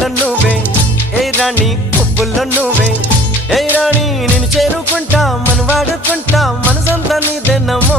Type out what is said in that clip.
వెన్నెల్లో నువ్వే ఏ రాణి పువ్వుల్లో నువ్వే ఏ రాణి నేను చేరుకుంటా మన వాడుకుంటా మనసంతా నీదెన్నమో